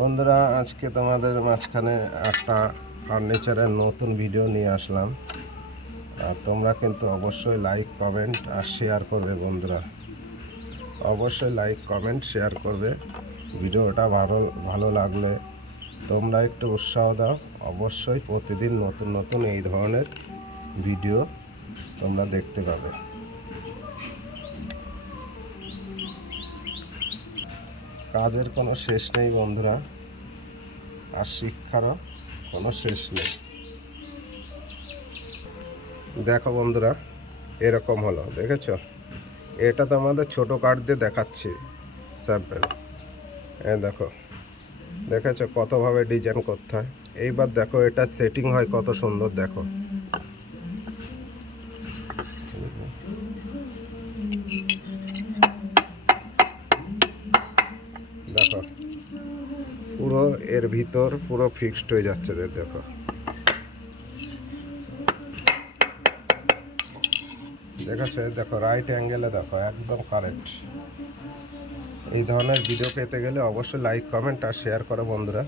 বন্ধুরা, আজকে তোমাদের মাঝখানে একটা ফার্নিচারের নতুন ভিডিও নিয়ে আসলাম। আর তোমরা কিন্তু অবশ্যই লাইক কমেন্ট আর শেয়ার করবে। বন্ধুরা, অবশ্যই লাইক কমেন্ট শেয়ার করবে। ভিডিওটা ভালো লাগলে তোমরা একটু উৎসাহ দাও। অবশ্যই প্রতিদিন নতুন নতুন এই ধরনের ভিডিও তোমরা দেখতে পাবে। কাজের কোনো শেষ নেই বন্ধুরা, আর শিক্ষারও কোনো শেষ নেই। দেখো বন্ধুরা, এরকম হলো, দেখেছো? এটা তো আমাদের ছোটো কাঠ দিয়ে দেখাচ্ছি স্যাম্পেল। দেখো, দেখেছো কতভাবে ডিজাইন করতে হয়। এইবার দেখো এটা সেটিং হয় কত সুন্দর। দেখো দেখো পুরো এর ভিতর পুরো ফিক্সড হয়ে যাচ্ছে। দেখো, দেখেছো? দেখো রাইট অ্যাঙ্গেলে, দেখো একদম কারেক্ট। এই ধরনের ভিডিও পেতে গেলে অবশ্যই লাইক কমেন্ট আর শেয়ার করো বন্ধুরা।